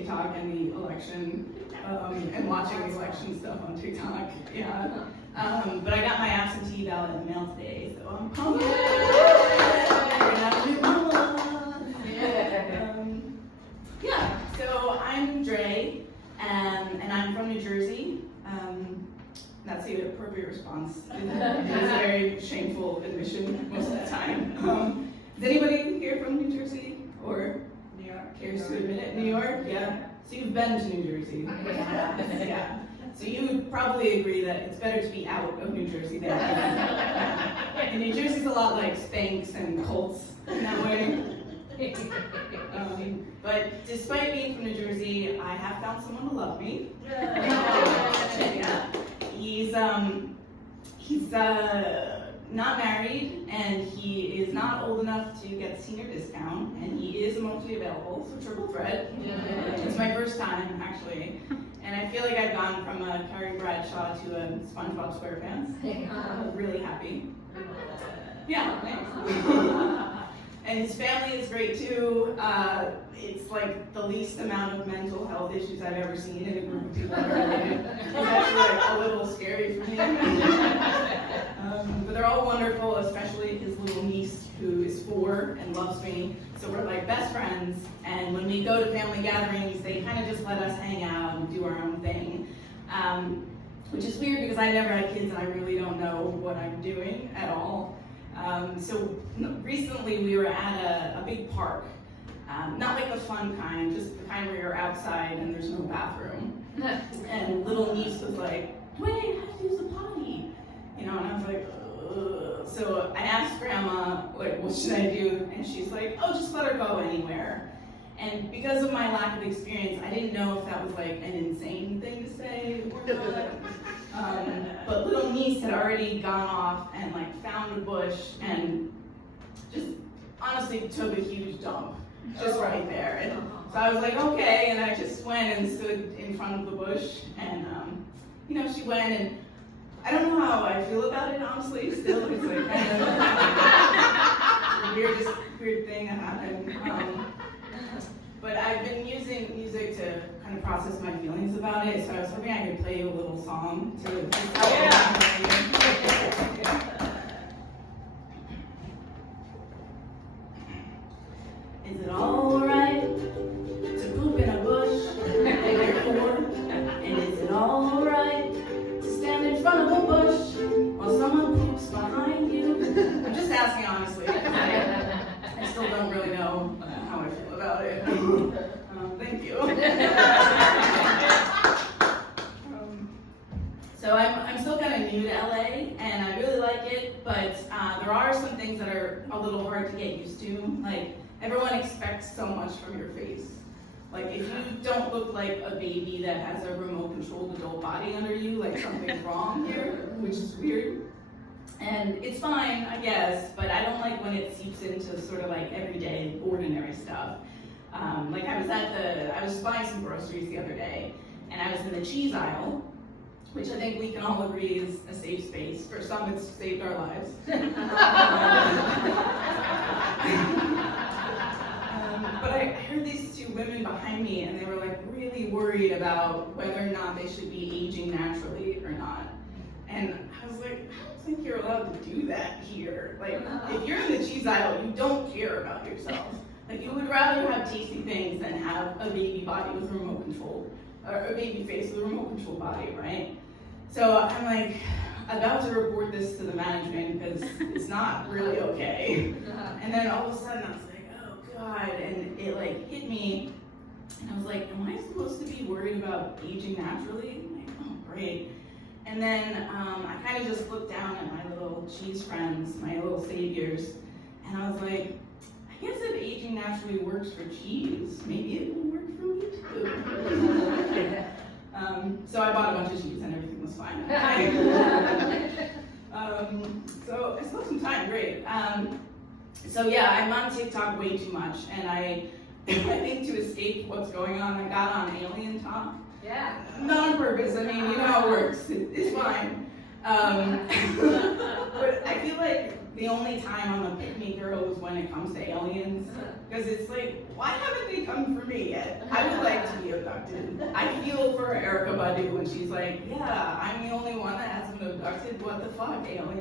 TikTok and the election, and watching the election stuff on TikTok. Yeah. But I got my absentee ballot in the mail today, so I'm pumped. Yeah. So I'm Dre, and I'm from New Jersey. That's the appropriate response. It's a very shameful admission most of the time. Is anybody here from New Jersey or New York. cares to admit it? New York? Yeah. So you've been to New Jersey. Yeah. So you would probably agree that it's better to be out of New Jersey than in. And New Jersey's a lot like Spanx and Colts in that way. But despite being from New Jersey, I have found someone to love me. Yeah. He's not married, and he is not old enough to get senior discount, and he is emotionally available, so triple threat. It's my first time, actually. And I feel like I've gone from a Carrie Bradshaw to a SpongeBob SquarePants. I'm really happy. Yeah, thanks. And his family is great too. It's like the least amount of mental health issues I've ever seen in a group of people I've related. It's actually like a little scary for me. But they're all wonderful, especially his little niece who is 4 and loves me. So we're like best friends. And when we go to family gatherings, they kind of just let us hang out and do our own thing. Which is weird because I never had kids and I really don't know what I'm doing at all. So recently we were at a big park, not like the fun kind, just the kind where you're outside and there's no bathroom. And little niece was like, "Wait, how to use the potty?" You know, and I was like, ugh. So I asked Grandma, like, what should I do? And she's like, "Oh, just let her go anywhere." And because of my lack of experience, I didn't know if that was like an insane thing to say or not. But little niece had already gone off and like found a bush and just honestly took a huge dump just right there. And so I was like, okay, and I just went and stood in front of the bush, and you know, she went, and I don't know how I feel about it honestly. Still, it's like kind of the weird thing that happened. But I've been using music to kind of process my feelings about it, so I was hoping I could play you a little song to Is it alright to poop in a bush when you're 4? And is it alright to stand in front of a bush while someone poops behind you? I'm just asking honestly. I still don't really know how I feel about it. Thank you. So I'm still kind of new to LA, and I really like it, but there are some things that are a little hard to get used to. Like, everyone expects so much from your face. Like, if you don't look like a baby that has a remote-controlled adult body under you, like something's wrong here, which is weird. And it's fine, I guess, but I don't like when it seeps into sort of like everyday, ordinary stuff. Like I was buying some groceries the other day, and I was in the cheese aisle, which I think we can all agree is a safe space. For some, it's saved our lives. But I heard these 2 women behind me, and they were like really worried about whether or not they should be aging naturally or not. And I was like, I don't think you're allowed to do that here. Like, if you're in the cheese aisle, you don't care about yourself. Like, you would rather have tasty things than have a baby body with a remote control, or a baby face with a remote control body, right? So I'm like about to report this to the management because it's not really okay. And then all of a sudden I was like, oh God, and it like hit me, and I was like, am I supposed to be worried about aging naturally? I'm like, oh great. And then I kind of just looked down at my little cheese friends, my little saviors, and I was like, I guess if aging naturally works for cheese, maybe it will work for me too. So I bought a bunch of cheese and everything was fine. So I still have some time, great. So yeah, I'm on TikTok way too much, and I think to escape what's going on, I got on Alien Talk. Yeah. Not on purpose, I mean, you know how it works, it's fine. But I feel like the only time I'm a pick-me girl is when it comes to aliens, because it's like, why haven't they come for me yet? I would like to be a for Erykah Badu when she's like, yeah, I'm the only one that hasn't been abducted. What the fuck, alien?